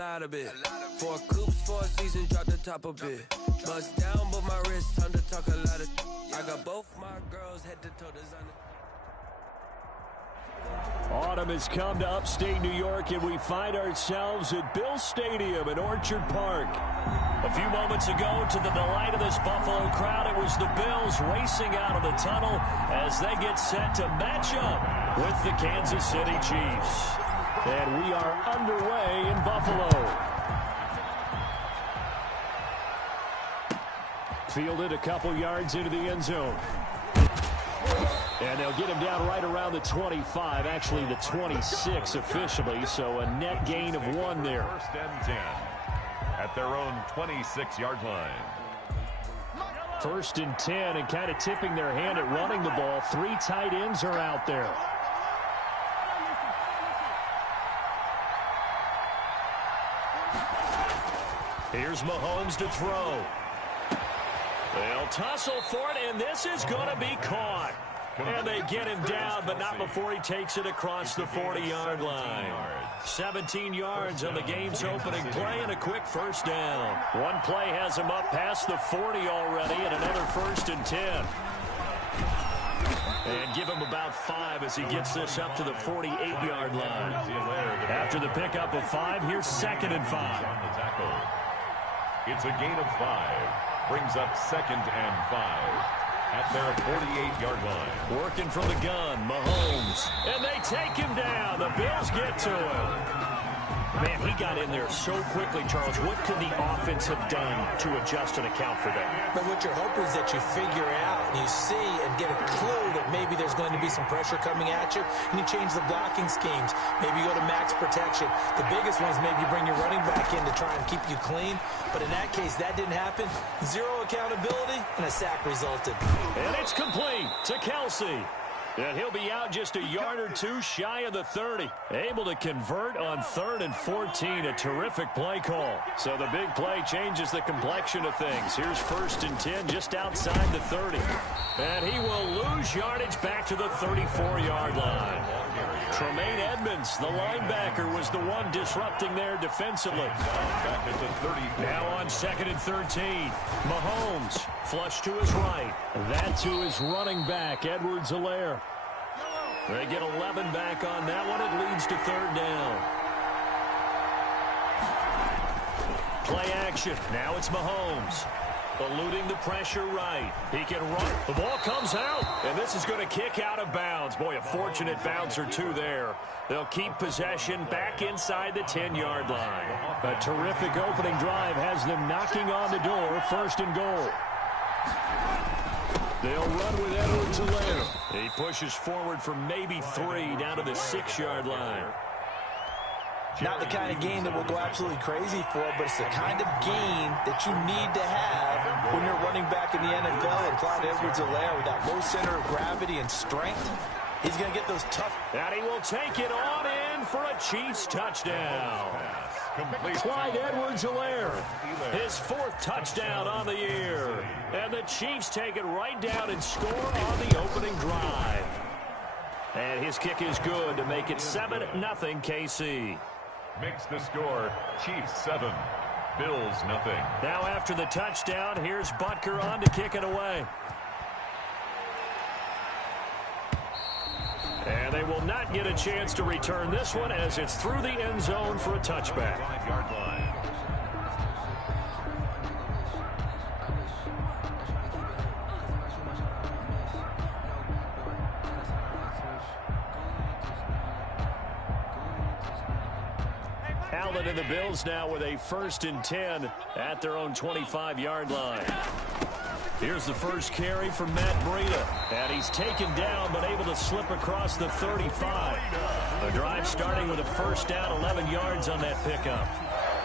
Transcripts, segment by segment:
lot of it. 4 coops, 4 seasons, drop the top a bit. Bust down, but my wrist, time to talk a lot of. I got both my girls head to toe designer. Autumn has come to upstate New York, and we find ourselves at Bill Stadium in Orchard Park. A few moments ago, to the delight of this Buffalo crowd, it was the Bills racing out of the tunnel as they get set to match up with the Kansas City Chiefs. And we are underway in Buffalo. Fielded a couple yards into the end zone. And they'll get him down right around the 25, actually the 26 officially, so a net gain of 1 there. First and 10 at their own 26-yard line. First and 10, and kind of tipping their hand at running the ball. 3 tight ends are out there. Here's Mahomes to throw. They'll tussle for it, and this is going to be caught. And they get him down, but not before he takes it across the 40-yard line. 17 yards on the game's opening play and a quick first down. One play has him up past the 40 already, and another first and 10. And give him about 5 as he gets this up to the 48-yard line. After the pickup of 5, here's 2nd and 5. It's a gain of 5. Brings up 2nd and 5. At their 48-yard line. Working from the gun, Mahomes. And they take him down. The Bills get to him. Man, he got in there so quickly, Charles. What could the offense have done to adjust and account for that? But what you're hoping is that you figure out and you see and get a clue that maybe there's going to be some pressure coming at you, and you change the blocking schemes. Maybe you go to max protection. The biggest one is maybe bring your running back in to try and keep you clean. But in that case, that didn't happen. 0 accountability, and a sack resulted. And it's complete to Kelsey. And he'll be out just a yard or 2 shy of the 30. Able to convert on 3rd and 14. A terrific play call. So the big play changes the complexion of things. Here's 1st and 10 just outside the 30. And he will lose yardage back to the 34-yard line. Tremaine Edmonds, the linebacker, was the one disrupting there defensively. Now on 2nd and 13. Mahomes flush to his right. That to his running back, Edwards-Helaire. They get 11 back on that one. It leads to 3rd down. Play action. Now it's Mahomes. Eluding the pressure right. He can run. The ball comes out, and this is going to kick out of bounds. Boy, a fortunate bounce or 2 there. They'll keep possession back inside the 10-yard line. A terrific opening drive has them knocking on the door. 1st and goal. They'll run with Edwards-Helaire. He pushes forward for maybe 3 down to the 6-yard line. Not the kind of game that will go absolutely crazy for, but it's the kind of game that you need to have when you're running back in the NFL. And Clyde Edwards-Helaire with that low center of gravity and strength, he's going to get those tough. And he will take it on in for a Chiefs touchdown. Clyde Edwards-Helaire, his 4th touchdown on the year. And the Chiefs take it right down and score on the opening drive. And his kick is good to make it 7-0 KC. Makes the score Chiefs 7, Bills nothing. Now after the touchdown, here's Butker on to kick it away. And they will not get a chance to return this one as it's through the end zone for a touchback. 5-yard line. Allen and the Bills now with a 1st and 10 at their own 25-yard line. Here's the first carry from Matt Breida. And he's taken down but able to slip across the 35. The drive starting with a 1st down, 11 yards on that pickup.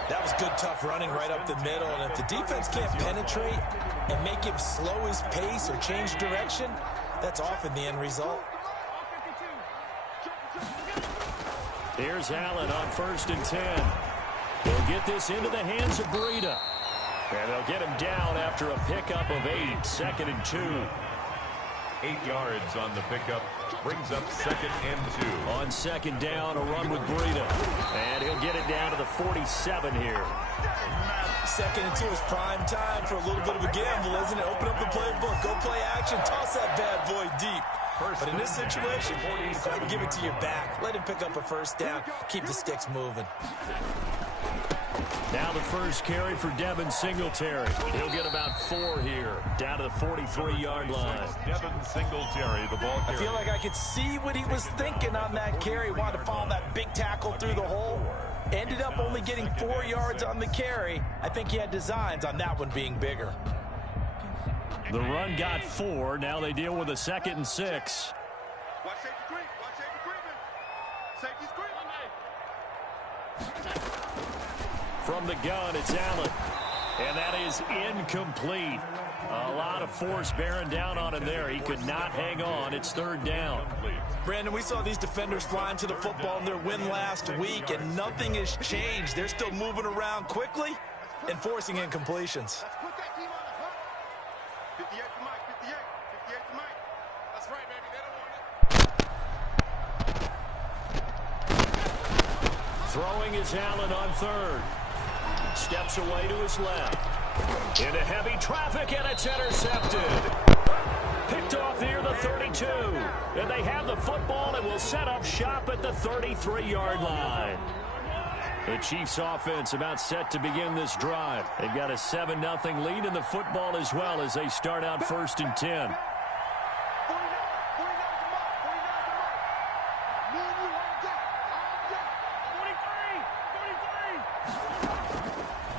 That was good, tough running right up the middle. And if the defense can't penetrate and make him slow his pace or change direction, that's often the end result. Here's Allen on 1st and 10. They'll get this into the hands of Breida. And they'll get him down after a pickup of 8. 2nd and 2. 8 yards on the pickup. Brings up 2nd and 2. On 2nd down, a run with Breida. And he'll get it down to the 47 here. 2nd and 2 is prime time for a little bit of a gamble, isn't it? Open up the playbook, go play action, toss that bad boy deep. But in this situation, go ahead and give it to your back. Let him pick up a first down. Keep the sticks moving. Now the first carry for Devin Singletary. He'll get about 4 here, down to the 43-yard line. Devin Singletary, the ball carrier. I feel like I could see what he was thinking on that carry. Wanted to follow that big tackle through the hole. Ended up only getting 4 yards on the carry. I think he had designs on that one being bigger. The run got 4. Now they deal with a 2nd and 6. Watch safety creep. Watch safety creeping. Safety's creeping. From the gun, it's Allen. And that is incomplete. A lot of force bearing down on him there. He could not hang on. It's 3rd down. Brandon, we saw these defenders flying to the football in their win last week, and nothing has changed. They're still moving around quickly and forcing incompletions. Let's put that team on the hook. 58 to Mike. 58. 58 to Mike. That's right, baby. They don't want it. Throwing is Allen on 3rd. Steps away to his left. Into heavy traffic, and it's intercepted. Picked off near the 32. And they have the football and will set up shop at the 33-yard line. The Chiefs offense about set to begin this drive. They've got a 7-0 lead in the football as well as they start out 1st and 10.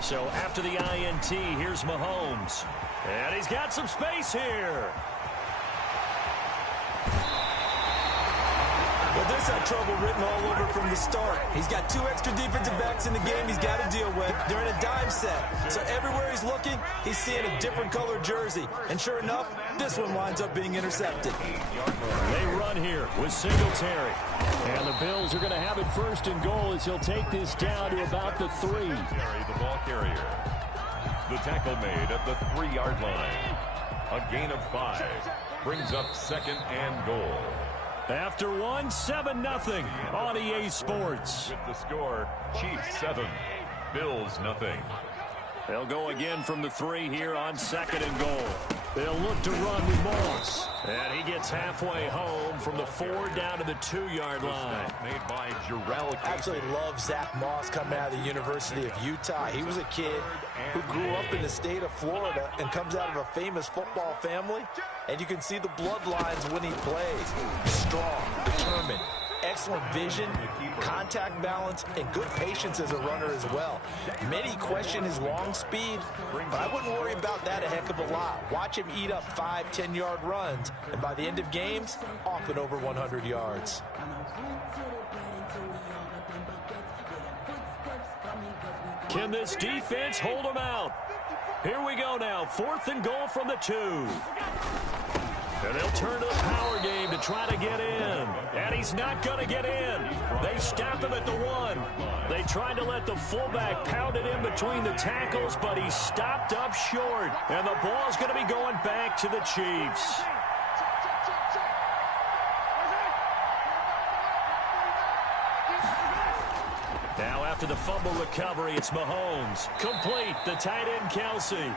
So after the INT, here's Mahomes. And he's got some space here. Well, this had trouble written all over from the start. He's got 2 extra defensive backs in the game he's got to deal with. They're in a dime set. So everywhere he's looking, he's seeing a different color jersey. And sure enough, this one winds up being intercepted. They run here with Singletary. And the Bills are going to have it 1st and goal as he'll take this down to about the 3. The ball carrier. The tackle made at the 3-yard line. A gain of 5. Brings up 2nd and goal. After 1, 7-0 on EA Sports. With the score, Chiefs 7, Bills 0. They'll go again from the 3 here on 2nd and goal. They'll look to run with Moss. And he gets halfway home from the 4 down to the 2-yard line. Made by Jarrell. Absolutely love Zach Moss coming out of the University of Utah. He was a kid who grew up in the state of Florida and comes out of a famous football family. And you can see the bloodlines when he plays. Strong, determined, excellent vision, contact balance, and good patience as a runner as well. Many question his long speed, but I wouldn't worry about that a heck of a lot. Watch him eat up 5, 10-yard runs, and by the end of games, often over 100 yards. Can this defense hold him out? Here we go now, 4th and goal from the 2. And they'll turn to the power game to try to get in. And he's not going to get in. They stop him at the 1. They tried to let the fullback pound it in between the tackles, but he stopped up short. And the ball's going to be going back to the Chiefs. Now after the fumble recovery, it's Mahomes. Complete, the tight end Kelsey.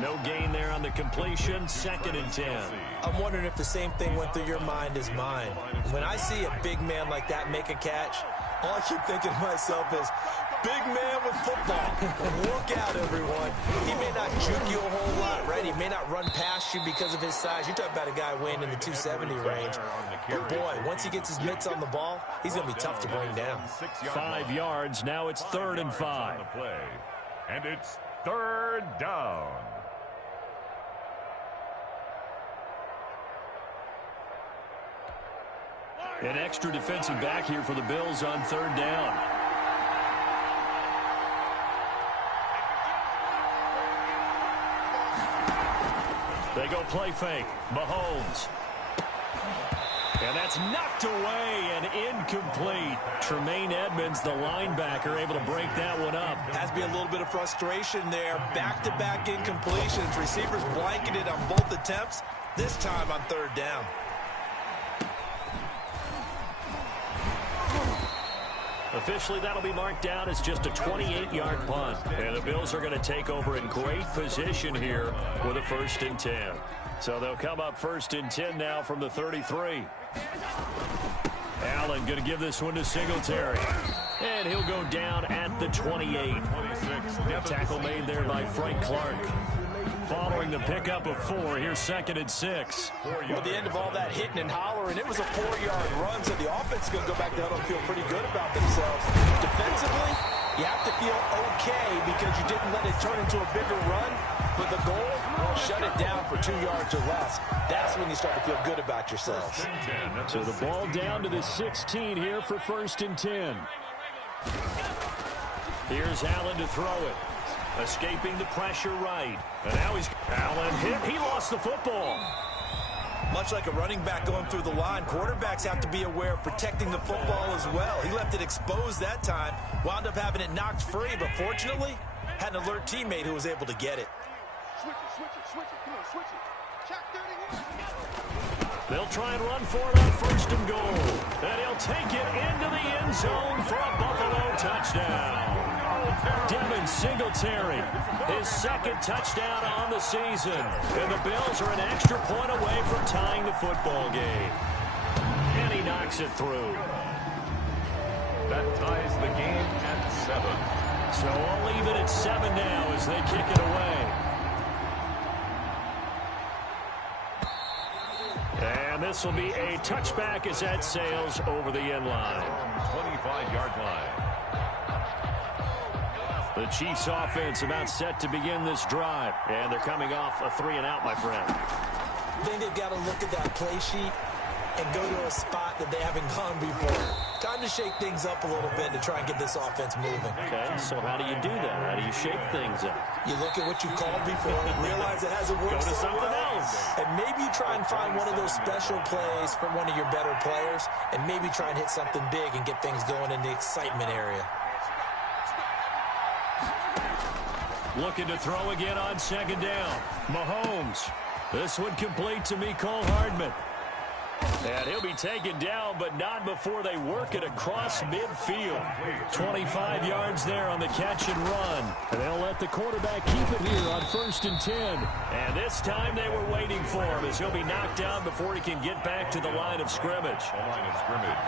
No gain there on the completion, 2nd and 10. I'm wondering if the same thing went through your mind as mine. When I see a big man like that make a catch, all I keep thinking to myself is, big man with football. Look out, everyone. He may not juke you a whole lot, right? He may not run past you because of his size. You're talking about a guy weighing in the 270 range. But boy, once he gets his mitts on the ball, he's going to be tough to bring down. 5 yards. Now it's 3rd and 5. And it's 3rd down. An extra defensive back here for the Bills on 3rd down. They go play fake. Mahomes. And that's knocked away and incomplete. Tremaine Edmonds, the linebacker, able to break that one up. Has to be a little bit of frustration there. Back-to-back incompletions. Receivers blanketed on both attempts. This time on 3rd down. Officially, that'll be marked down as just a 28-yard punt. And the Bills are going to take over in great position here with a 1st and 10. So they'll come up 1st and 10 now from the 33. Allen going to give this one to Singletary. And he'll go down at the 28. Tackle made there by Frank Clark. Following the pickup of 4, here's 2nd and 6. Well, at the end of all that hitting and hollering, it was a 4-yard run, so the offense is going to go back to huddle and feel pretty good about themselves. Defensively, you have to feel okay because you didn't let it turn into a bigger run. But the goal, shut it down for 2 yards or less. That's when you start to feel good about yourselves. So the ball down to the 16 here for 1st and 10. Here's Allen to throw it. Escaping the pressure right. And now Allen hit. He lost the football. Much like a running back going through the line, quarterbacks have to be aware of protecting the football as well. He left it exposed that time, wound up having it knocked free, but fortunately, had an alert teammate who was able to get it. Switch it. Come on, switch it. Check 31. They'll try and run for it on 1st and goal. And he'll take it into the end zone for a Buffalo touchdown. Devin Singletary, his 2nd touchdown on the season. And the Bills are an extra point away from tying the football game. And he knocks it through. That ties the game at 7. So I'll leave it at 7 now as they kick it away. And this will be a touchback as that sails over the end line. 25-yard line. The Chiefs offense about set to begin this drive. And they're coming off a 3-and-out, my friend. I think they've got to look at that play sheet and go to a spot that they haven't gone before. Time to shake things up a little bit to try and get this offense moving. Okay, so how do you do that? How do you shake things up? You look at what you called before, realize it hasn't worked Go to so something well, else. and maybe you try and find one of those special plays from one of your better players, and maybe try and hit something big and get things going in the excitement area. Looking to throw again on 2nd down. Mahomes. This one complete to Mecole Hardman. And he'll be taken down, but not before they work it across midfield. 25 yards there on the catch and run. And they'll let the quarterback keep it here on 1st and 10. And this time they were waiting for him as he'll be knocked down before he can get back to the line of scrimmage. The line of scrimmage.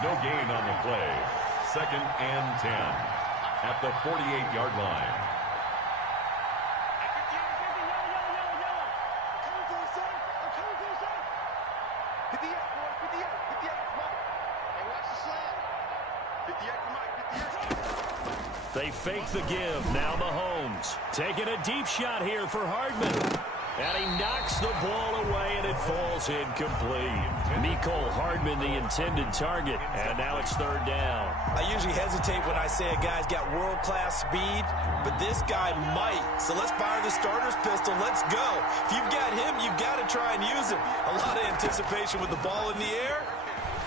No gain on the play. 2nd and 10 at the 48-yard line. They fake the give. Now Mahomes taking a deep shot here for Hardman. And he knocks the ball away, and it falls incomplete. Mecole Hardman, the intended target. And now it's 3rd down. I usually hesitate when I say a guy's got world-class speed, but this guy might. So let's fire the starter's pistol. Let's go. If you've got him, you've got to try and use him. A lot of anticipation with the ball in the air,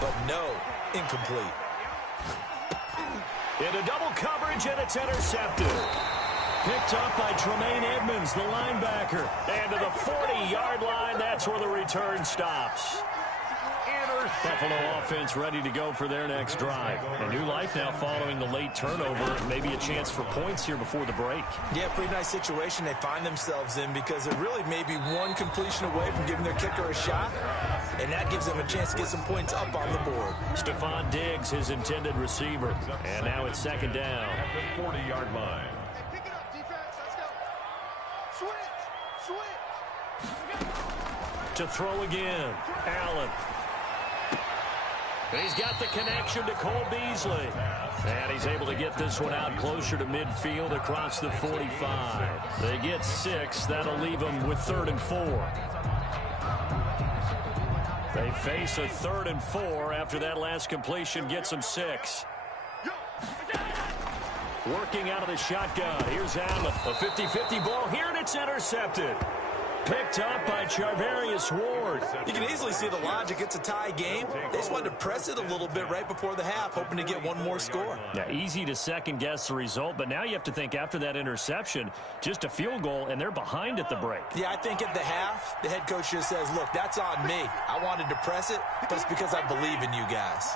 but no, incomplete. Into double coverage, and it's intercepted. Picked up by Tremaine Edmonds, the linebacker. And to the 40-yard line, that's where the return stops. Buffalo offense ready to go for their next drive. A new life now following the late turnover. Maybe a chance for points here before the break. Yeah, pretty nice situation they find themselves in because they're really maybe one completion away from giving their kicker a shot, and that gives them a chance to get some points up on the board. Stephon Diggs, his intended receiver. And now it's 2nd down. At the 40-yard line. Pick it up, defense. Let's go. Switch. To throw again. Allen. He's got the connection to Cole Beasley. And he's able to get this one out closer to midfield across the 45. They get 6. That'll leave them with 3rd and 4. They face a 3rd and 4 after that last completion gets them 6. Working out of the shotgun. Here's Allen. A 50-50 ball here, and it's intercepted. Picked up by Charvarius Ward. You can easily see the logic. It's a tie game. They just wanted to press it a little bit right before the half, hoping to get one more score. Yeah, easy to second-guess the result, but now you have to think after that interception, just a field goal, and they're behind at the break. Yeah, I think at the half, the head coach just says, look, that's on me. I wanted to press it, but it's because I believe in you guys.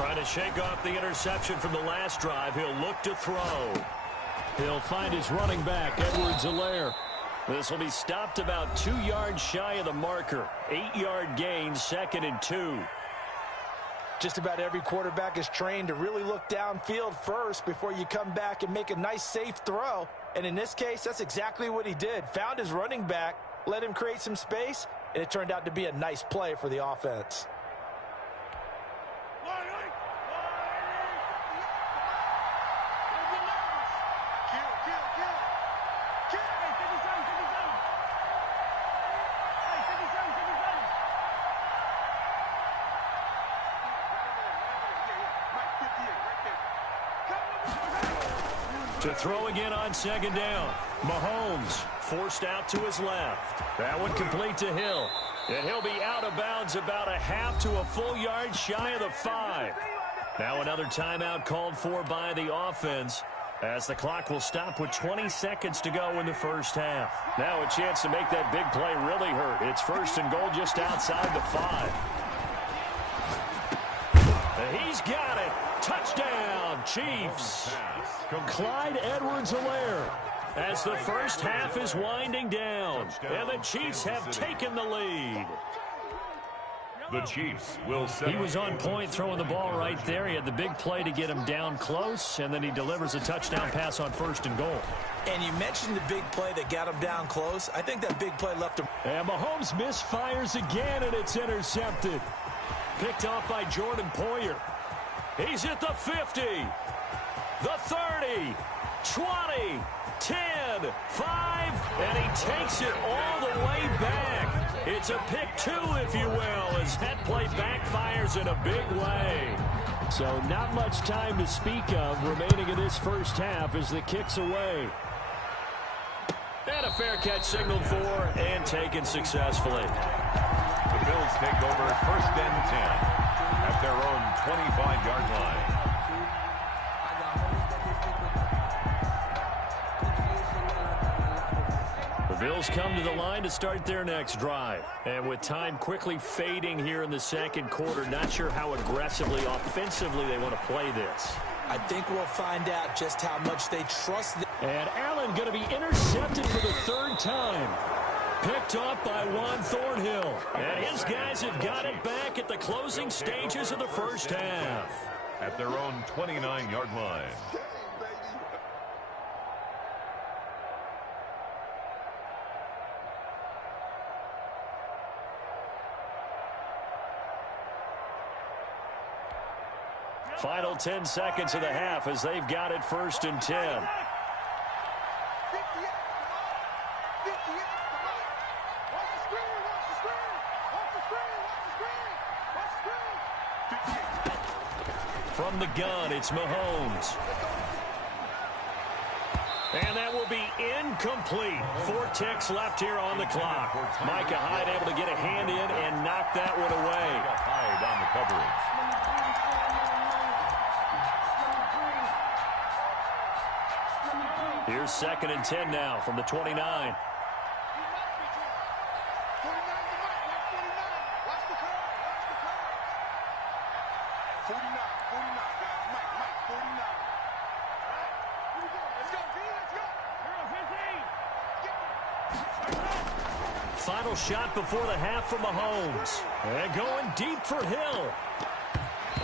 Trying to shake off the interception from the last drive. He'll look to throw. He'll find his running back, Edwards-Helaire. This will be stopped about 2 yards shy of the marker. 8-yard gain, 2nd and 2. Just about every quarterback is trained to really look downfield first before you come back and make a nice, safe throw. And in this case, that's exactly what he did. Found his running back, let him create some space, and it turned out to be a nice play for the offense. To throw again on 2nd down. Mahomes forced out to his left. That one complete to Hill. And he'll be out of bounds about a half to a full yard shy of the 5. Now another timeout called for by the offense as the clock will stop with 20 seconds to go in the first half. Now a chance to make that big play really hurt. It's 1st and goal just outside the 5. He's got it. Touchdown, Chiefs. Clyde Edwards-Helaire as the first half is winding down. And the Chiefs have taken the lead. The Chiefs will set. He was on point throwing the ball right there. He had the big play to get him down close, and then he delivers a touchdown pass on 1st and goal. And you mentioned the big play that got him down close. I think that big play left him. And Mahomes misfires again, and it's intercepted. Picked off by Jordan Poyer. He's at the 50, the 30, 20, 10, 5, and he takes it all the way back. It's a pick 2, if you will, as that play backfires in a big way. So not much time to speak of remaining in this first half as the kick's away. And a fair catch signaled for and taken successfully. The Bills take over 1st and 10 at their own 25-yard line. The Bills come to the line to start their next drive. And with time quickly fading here in the 2nd quarter, not sure how aggressively, offensively they want to play this. I think we'll find out just how much they trust. And Allen going to be intercepted for the 3rd time. Picked off by Juan Thornhill. And his guys have got it back at the closing stages of the first half. At their own 29-yard line. Final 10 seconds of the half as they've got it 1st and 10. From the gun, it's Mahomes. And that will be incomplete. 4 ticks left here on the clock. Micah Hyde able to get a hand in and knock that one away. Hyde on the coverage. Here's 2nd and 10 now from the 29. Final shot before the half from Mahomes. And going deep for Hill.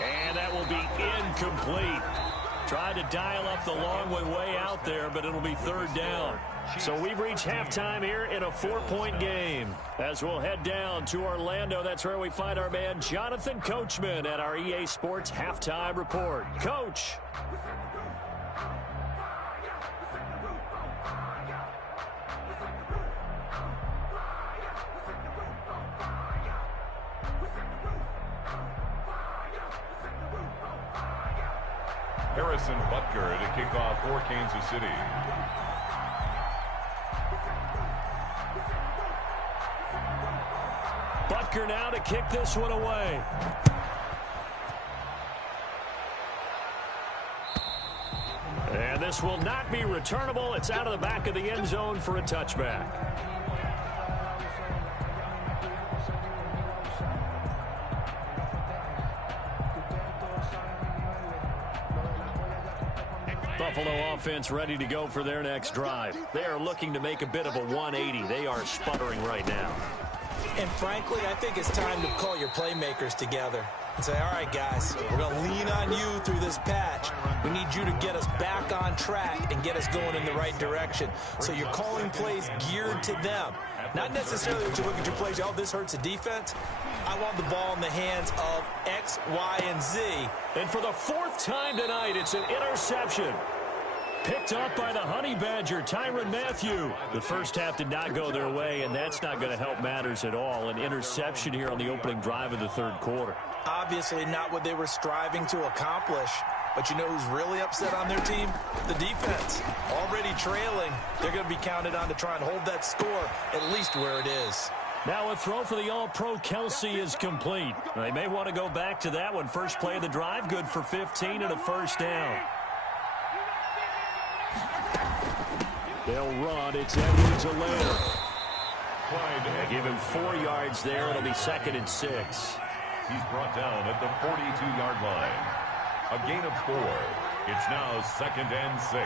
And that will be incomplete. Tried to dial up the long way out there, but it'll be 3rd down. So we've reached halftime here in a 4-point game. As we'll head down to Orlando, that's where we find our man Jonathan Coachman at our EA Sports Halftime Report. Coach. Harrison Butker to kick off for Kansas City. Butker now to kick this one away. And this will not be returnable. It's out of the back of the end zone for a touchback. Buffalo offense ready to go for their next drive. They are looking to make a bit of a 180. They are sputtering right now. And frankly, I think it's time to call your playmakers together and say, all right, guys, we're going to lean on you through this patch. We need you to get us back on track and get us going in the right direction. So you're calling plays geared to them. Not necessarily that you look at your plays, oh, this hurts the defense. I want the ball in the hands of X, Y, and Z. And for the fourth time tonight, it's an interception. Picked up by the Honey Badger, Tyrann Mathieu. The first half did not go their way, and that's not going to help matters at all. An interception here on the opening drive of the third quarter. Obviously not what they were striving to accomplish. But you know who's really upset on their team? The defense. Already trailing. They're going to be counted on to try and hold that score at least where it is. Now a throw for the All-Pro Kelsey is complete. They may want to go back to that one. First play of the drive, good for 15 and a first down. They'll run. It's Edwards-Helaire. They give him 4 yards there. It'll be 2nd and 6. He's brought down at the 42-yard line. A gain of 4. It's now 2nd and 6.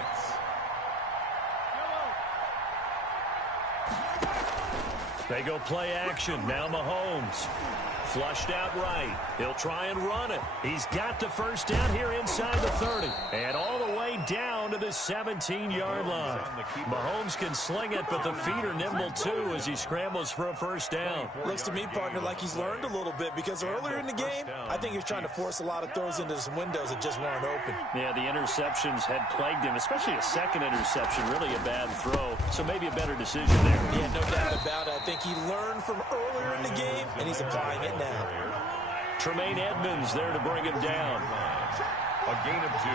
They go play action. Now Mahomes. Flushed out right. He'll try and run it. He's got the first down here inside the 30. And all the way down to the 17-yard line. Mahomes can sling it, but the feet are nimble too as he scrambles for a first down. Looks to me, partner, like he's learned a little bit because earlier in the game, I think he was trying to force a lot of throws into some windows that just weren't open. Yeah, the interceptions had plagued him, especially a second interception, really a bad throw. So maybe a better decision there. Yeah, no doubt about it. I think he learned from earlier in the game, and he's applying it now. Tremaine Edmonds there to bring him down. A gain of 2.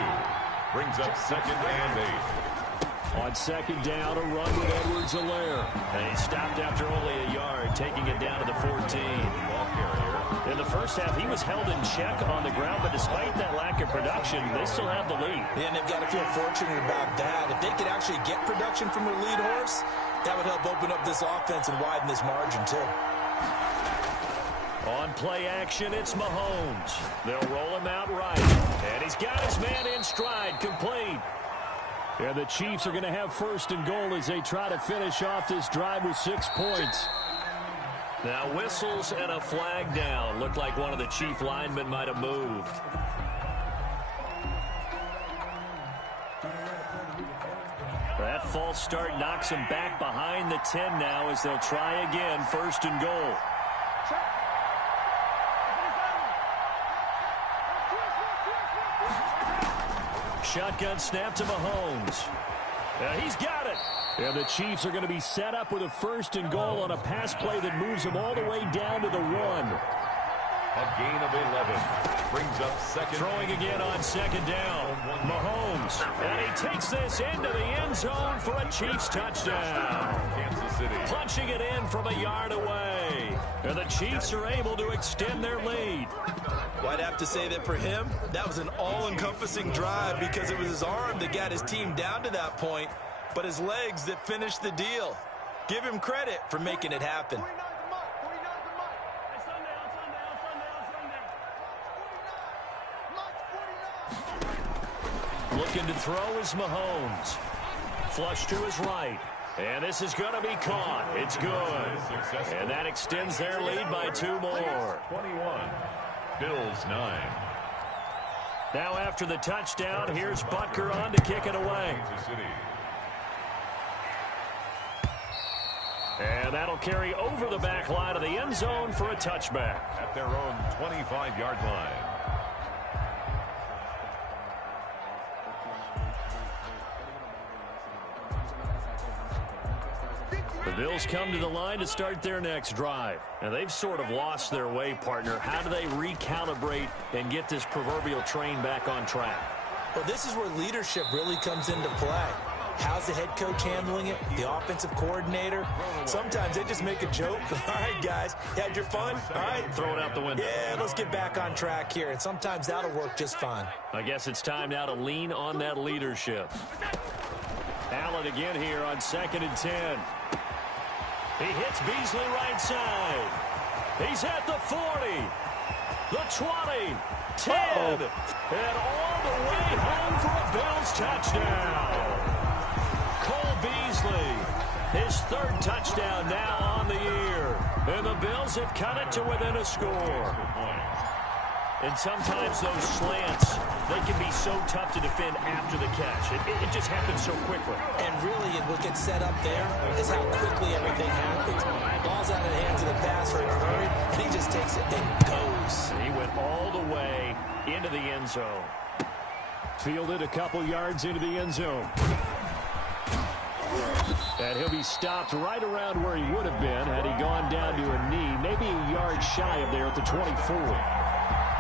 Brings up 2nd and 8. On 2nd down, a run with Edwards-Helaire. And he stopped after only a yard, taking it down to the 14. Ball carrier. In the first half, he was held in check on the ground, but despite that lack of production, they still have the lead. Yeah, and they've got to feel fortunate about that. If they could actually get production from their lead horse, that would help open up this offense and widen this margin, too. On play action, it's Mahomes. They'll roll him out right. And he's got his man in stride, complete. And the Chiefs are going to have 1st and goal as they try to finish off this drive with 6 points. Now whistles and a flag down. Looked like one of the Chief linemen might have moved. That false start knocks him back behind the 10 now as they'll try again, 1st and goal. Shotgun snap to Mahomes. He's got it. And the Chiefs are going to be set up with a 1st and goal on a pass play that moves them all the way down to the 1. A gain of 11. Brings up 2nd. Throwing again on 2nd down. Mahomes. And he takes this into the end zone for a Chiefs touchdown. Kansas City. Punching it in from a yard away. And the Chiefs are able to extend their lead. Well, I'd have to say that for him, that was an all-encompassing drive because it was his arm that got his team down to that point, but his legs that finished the deal. Give him credit for making it happen. Looking to throw is Mahomes. Flush to his right. And this is going to be caught. It's good. And that extends their lead by 2 more. 21. Bills 9. Now after the touchdown, here's Butker on to kick it away. And that'll carry over the back line of the end zone for a touchback. At their own 25-yard line. The Bills come to the line to start their next drive. And they've sort of lost their way, partner. How do they recalibrate and get this proverbial train back on track? Well, this is where leadership really comes into play. How's the head coach handling it? The offensive coordinator? Sometimes they just make a joke. All right, guys, you had your fun? All right. Throw it out the window. Yeah, let's get back on track here. And sometimes that'll work just fine. I guess it's time now to lean on that leadership. Allen again here on 2nd and 10. He hits Beasley right side. He's at the 40, the 20, 10, and all the way home for a Bills touchdown. Cole Beasley, his third touchdown now on the year. And the Bills have cut it to within a score. And sometimes those slants, they can be so tough to defend after the catch. It just happens so quickly. And really, what gets set up there is how quickly everything happens. Ball's out of the hands of the passer in a hurry, and he just takes it and goes. He went all the way into the end zone. Fielded a couple yards into the end zone. And he'll be stopped right around where he would have been had he gone down to a knee, maybe a yard shy of there at the 24.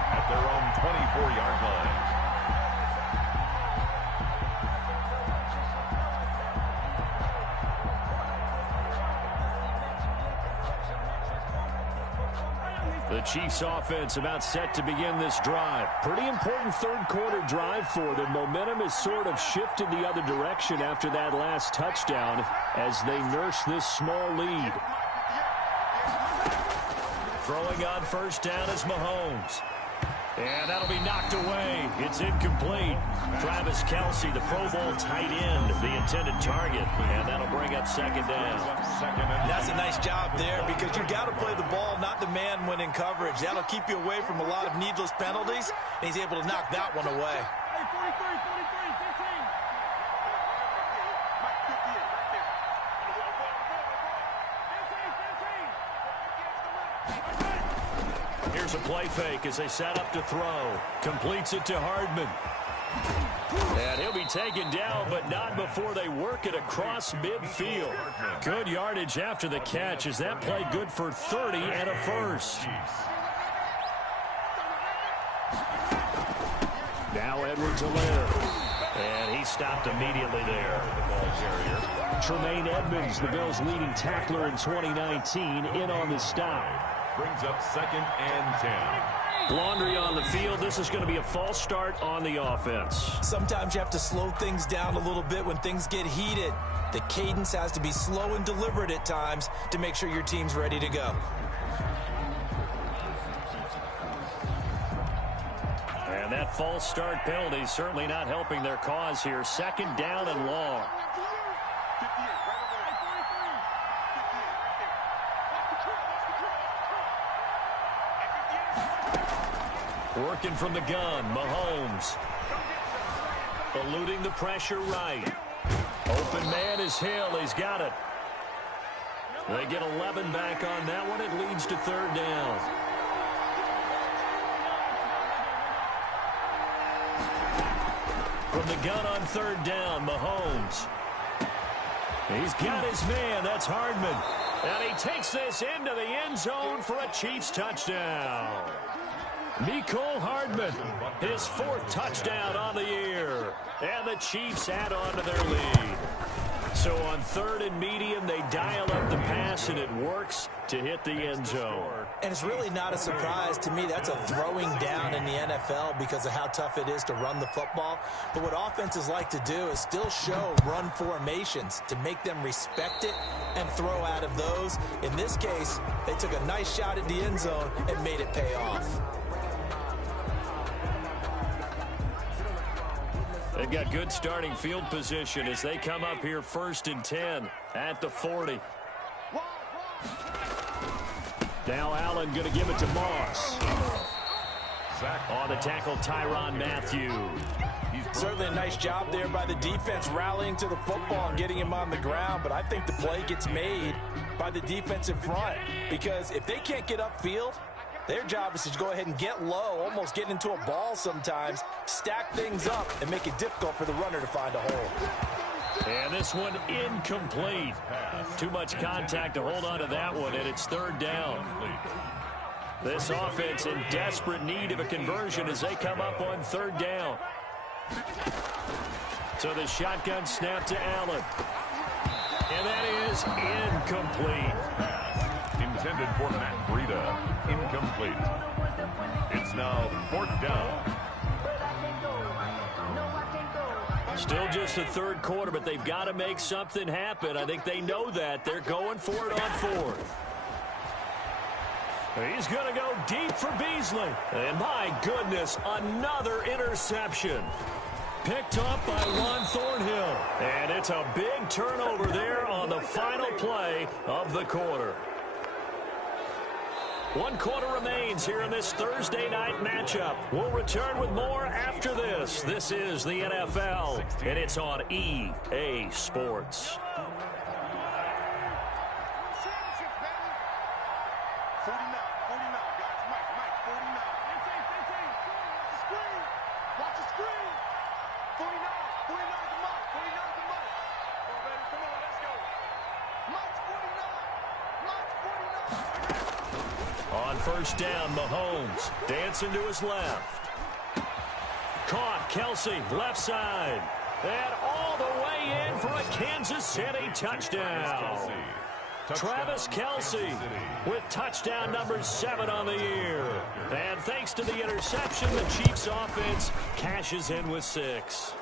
At their own 24-yard line. The Chiefs offense about set to begin this drive. Pretty important third quarter drive for them. Momentum has sort of shifted the other direction after that last touchdown as they nurse this small lead. Throwing on first down is Mahomes. And that'll be knocked away. It's incomplete. Travis Kelce, the Pro Bowl tight end, the intended target. And that'll bring up second down. That's a nice job there because you got to play the ball, not the man when in coverage. That'll keep you away from a lot of needless penalties. And he's able to knock that one away. Here's a play fake as they set up to throw. Completes it to Hardman. And he'll be taken down, but not before they work it across midfield. Good yardage after the catch. Is that play good for 30 and a first? Now Edwards-Helaire. And he stopped immediately there. The ball carrier. Tremaine Edmonds, the Bills' leading tackler in 2019, in on the stop. Brings up second and 10. Laundry on the field. This is going to be a false start on the offense. Sometimes you have to slow things down a little bit when things get heated. The cadence has to be slow and deliberate at times to make sure your team's ready to go. And that false start penalty is certainly not helping their cause here. Second down and long. Working from the gun, Mahomes. Eluding the pressure right. Open man is Hill. He's got it. They get 11 back on that one. It leads to third down. From the gun on third down, Mahomes. He's got his man. That's Hardman. And he takes this into the end zone for a Chiefs touchdown. Mecole Hardman, his fourth touchdown on the year. And the Chiefs add on to their lead. So on third and medium, they dial up the pass, and it works to hit the end zone. And it's really not a surprise to me. That's a throwing down in the NFL because of how tough it is to run the football. But what offenses like to do is still show run formations to make them respect it and throw out of those. In this case, they took a nice shot at the end zone and made it pay off. They've got good starting field position as they come up here first and 10 at the 40. Now Allen going to give it to Moss. On the tackle, Tyrann Mathieu. Certainly a nice job there by the defense rallying to the football and getting him on the ground, but I think the play gets made by the defensive front because if they can't get upfield, their job is to go ahead and get low, almost get into a ball sometimes, stack things up, and make it difficult for the runner to find a hole. And this one incomplete. Too much contact to hold on to that one, and it's third down. This offense in desperate need of a conversion as they come up on third down. So the shotgun snap to Allen. And that is incomplete. Intended for Matt Breida. Incomplete. It's now fourth down. Still just the third quarter, but they've got to make something happen. I think they know that. They're going for it on fourth. He's going to go deep for Beasley. And my goodness, another interception. Picked up by Juan Thornhill. And it's a big turnover there on the final play of the quarter. 1 quarter remains here in this Thursday night matchup. We'll return with more after this. This is the NFL, and it's on EA Sports. 49, guys. Mike, 49. 15. Watch the screen. 49 to Mike. 49 to Mike. Come on, baby. Come on, let's go. Mike's 49. On first down, Mahomes dancing to his left. Caught, Kelsey, left side. And all the way in for a Kansas City touchdown. Travis Kelsey with touchdown number 7 on the year. And thanks to the interception, the Chiefs offense cashes in with 6.